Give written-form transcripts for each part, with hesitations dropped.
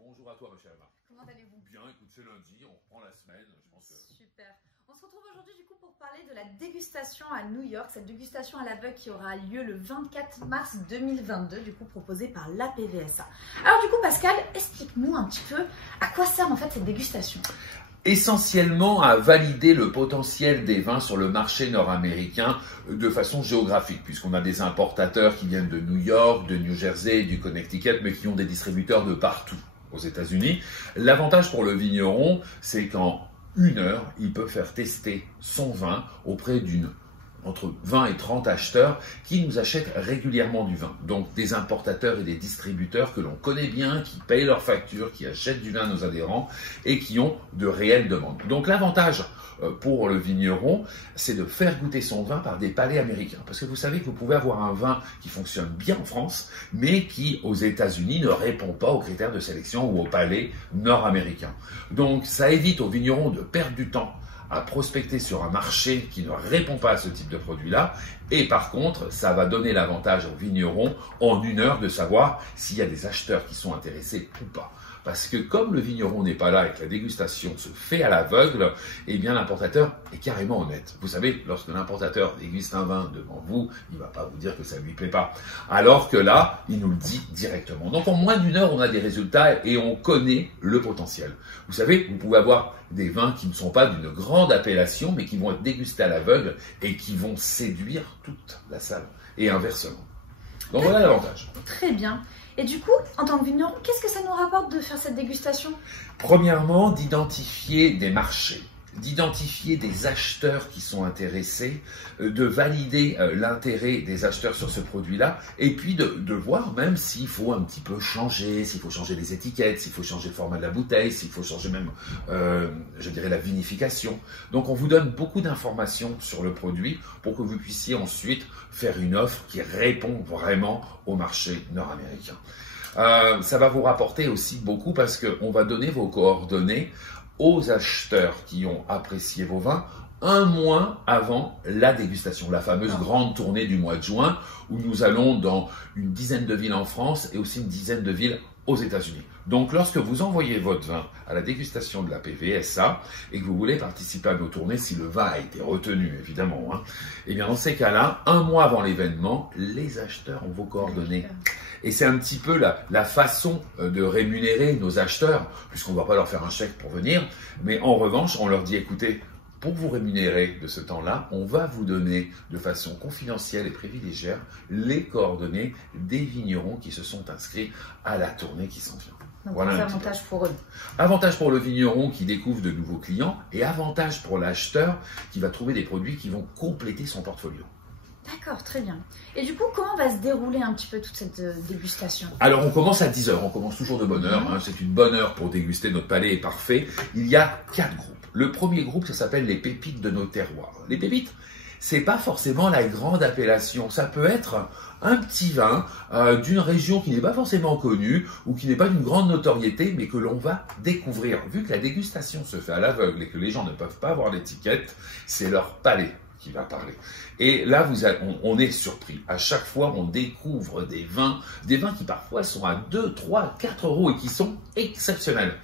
Bonjour à toi, ma chère Emma. Comment allez-vous? Bien, écoute, c'est lundi, on reprend la semaine. Je pense que... Super. On se retrouve aujourd'hui du coup pour parler de la dégustation à New York, cette dégustation à l'aveugle qui aura lieu le 24 mars 2022, du coup proposée par l'APVSA. Alors du coup Pascal, explique-nous un petit peu à quoi sert en fait cette dégustation. Essentiellement à valider le potentiel des vins sur le marché nord-américain de façon géographique, puisqu'on a des importateurs qui viennent de New York, de New Jersey, du Connecticut, mais qui ont des distributeurs de partout aux États-Unis. L'avantage pour le vigneron, c'est qu'en 1 heure, il peut faire tester son vin auprès entre 20 et 30 acheteurs qui nous achètent régulièrement du vin. Donc des importateurs et des distributeurs que l'on connaît bien, qui payent leurs factures, qui achètent du vin à nos adhérents et qui ont de réelles demandes. Donc l'avantage pour le vigneron, c'est de faire goûter son vin par des palais américains. Parce que vous savez que vous pouvez avoir un vin qui fonctionne bien en France, mais qui aux États-Unis ne répond pas aux critères de sélection ou aux palais nord-américains. Donc ça évite aux vignerons de perdre du temps à prospecter sur un marché qui ne répond pas à ce type de produit-là. Et par contre, ça va donner l'avantage aux vignerons en 1 heure de savoir s'il y a des acheteurs qui sont intéressés ou pas. Parce que comme le vigneron n'est pas là et que la dégustation se fait à l'aveugle, eh bien l'importateur est carrément honnête. Vous savez, lorsque l'importateur déguste un vin devant vous, il ne va pas vous dire que ça ne lui plaît pas. Alors que là, il nous le dit directement. Donc en moins d'1 heure, on a des résultats et on connaît le potentiel. Vous savez, vous pouvez avoir des vins qui ne sont pas d'une grande appellation, mais qui vont être dégustés à l'aveugle et qui vont séduire toute la salle. Et inversement. Donc voilà l'avantage. Très bien. Et du coup, en tant que vigneron, qu'est-ce que ça nous rapporte de faire cette dégustation? Premièrement, d'identifier des marchés, d'identifier des acheteurs qui sont intéressés, de valider l'intérêt des acheteurs sur ce produit-là, et puis de voir même s'il faut un petit peu changer, s'il faut changer les étiquettes, s'il faut changer le format de la bouteille, s'il faut changer même, je dirais, la vinification. Donc on vous donne beaucoup d'informations sur le produit pour que vous puissiez ensuite faire une offre qui répond vraiment au marché nord-américain. Ça va vous rapporter aussi beaucoup parce qu'on va donner vos coordonnées aux acheteurs qui ont apprécié vos vins 1 mois avant la dégustation, la fameuse grande tournée du mois de juin où nous allons dans une dizaine de villes en France et aussi une dizaine de villes aux États-Unis. Donc lorsque vous envoyez votre vin à la dégustation de la PVSA et que vous voulez participer à nos tournées, si le vin a été retenu évidemment, et bien dans ces cas-là, 1 mois avant l'événement, les acheteurs ont vos coordonnées. Et c'est un petit peu la façon de rémunérer nos acheteurs, puisqu'on ne va pas leur faire un chèque pour venir, mais en revanche, on leur dit, écoutez, pour vous rémunérer de ce temps-là, on va vous donner de façon confidentielle et privilégiée les coordonnées des vignerons qui se sont inscrits à la tournée qui s'en vient. Donc voilà c'est avantage pour eux. Avantage pour le vigneron qui découvre de nouveaux clients et avantage pour l'acheteur qui va trouver des produits qui vont compléter son portfolio. D'accord, très bien. Et du coup, comment va se dérouler un petit peu toute cette dégustation? Alors, on commence à 10 heures, on commence toujours de bonne heure, c'est une bonne heure pour déguster, notre palais est parfait. Il y a 4 groupes. Le premier groupe, ça s'appelle les pépites de nos terroirs. Les pépites, c'est pas forcément la grande appellation, ça peut être un petit vin d'une région qui n'est pas forcément connue ou qui n'est pas d'une grande notoriété, mais que l'on va découvrir. Vu que la dégustation se fait à l'aveugle et que les gens ne peuvent pas voir l'étiquette, c'est leur palais qui va parler. Et là, on est surpris. À chaque fois, on découvre des vins qui parfois sont à 2, 3, 4 euros et qui sont exceptionnels.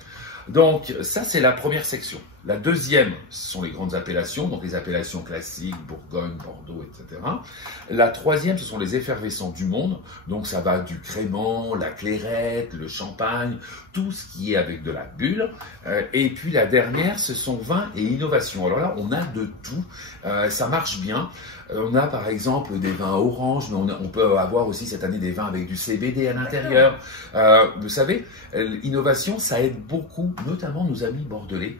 Donc ça, c'est la première section. La deuxième, ce sont les grandes appellations, donc les appellations classiques, Bourgogne, Bordeaux, etc. La troisième, ce sont les effervescents du monde, donc ça va du crément, la clairette, le champagne, tout ce qui est avec de la bulle. Et puis la dernière, ce sont vins et innovations. Alors là, on a de tout, ça marche bien. On a par exemple des vins orange, mais on peut avoir aussi cette année des vins avec du CBD à l'intérieur. Vous savez, l'innovation, ça aide beaucoup, notamment nos amis bordelais,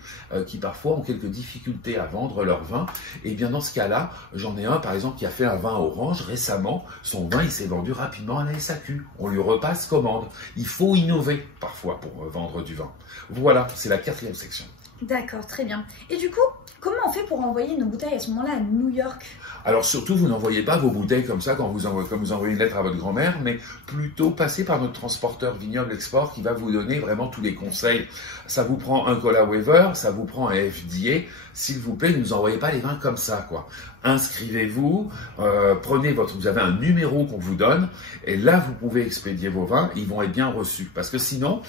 qui parfois ont quelques difficultés à vendre leur vin. Et bien dans ce cas-là, j'en ai un par exemple qui a fait un vin orange récemment. Son vin, il s'est vendu rapidement à la SAQ. On lui repasse commande. Il faut innover parfois pour vendre du vin. Voilà, c'est la 4e section. D'accord, très bien. Et du coup, comment on fait pour envoyer nos bouteilles à ce moment-là à New York? Alors surtout, vous n'envoyez pas vos bouteilles comme ça quand comme vous envoyez une lettre à votre grand-mère, mais plutôt passez par notre transporteur Vignoble Export qui va vous donner vraiment tous les conseils. Ça vous prend un cola waiver, ça vous prend un FDA. S'il vous plaît, ne nous envoyez pas les vins comme ça, quoi. Inscrivez-vous, vous avez un numéro qu'on vous donne, et là vous pouvez expédier vos vins, ils vont être bien reçus. Parce que sinon,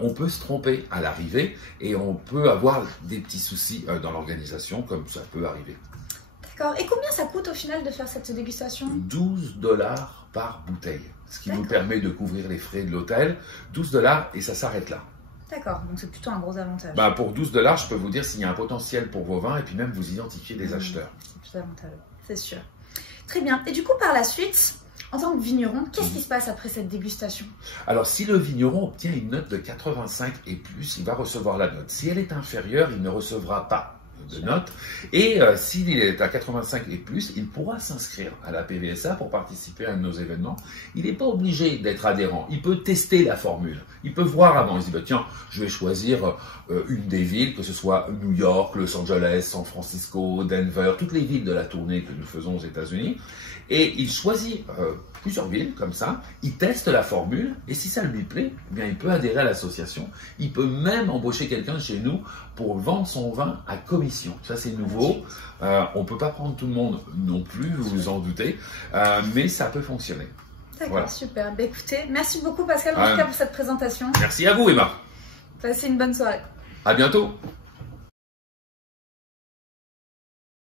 on peut se tromper à l'arrivée et on peut avoir des petits soucis dans l'organisation, comme ça peut arriver. D'accord. Et combien ça coûte au final de faire cette dégustation? 12 $ par bouteille, ce qui nous permet de couvrir les frais de l'hôtel. 12 $ et ça s'arrête là. D'accord, donc c'est plutôt un gros avantage. Bah pour 12 $, je peux vous dire s'il y a un potentiel pour vos vins et puis même vous identifier des acheteurs. C'est plus avantageux, c'est sûr. Très bien. Et du coup, par la suite, en tant que vigneron, qu'est-ce qui se passe après cette dégustation? Alors, si le vigneron obtient une note de 85 et plus, il va recevoir la note. Si elle est inférieure, il ne recevra pas de note. Et s'il est à 85 et plus, il pourra s'inscrire à la PVSA pour participer à nos événements. Il n'est pas obligé d'être adhérent. Il peut tester la formule. Il peut voir avant. Il se dit, bah, tiens, je vais choisir une des villes, que ce soit New York, Los Angeles, San Francisco, Denver, toutes les villes de la tournée que nous faisons aux États-Unis. Et il choisit plusieurs villes comme ça, il teste la formule, et si ça lui plaît, eh bien, il peut adhérer à l'association. Il peut même embaucher quelqu'un chez nous pour vendre son vin à commission. Ça, c'est nouveau. On ne peut pas prendre tout le monde non plus, vous vous en doutez, mais ça peut fonctionner. D'accord, voilà. Super. Bah, écoutez, merci beaucoup Pascal en tout cas pour cette présentation. Merci à vous, Emma. Passez une bonne soirée. À bientôt.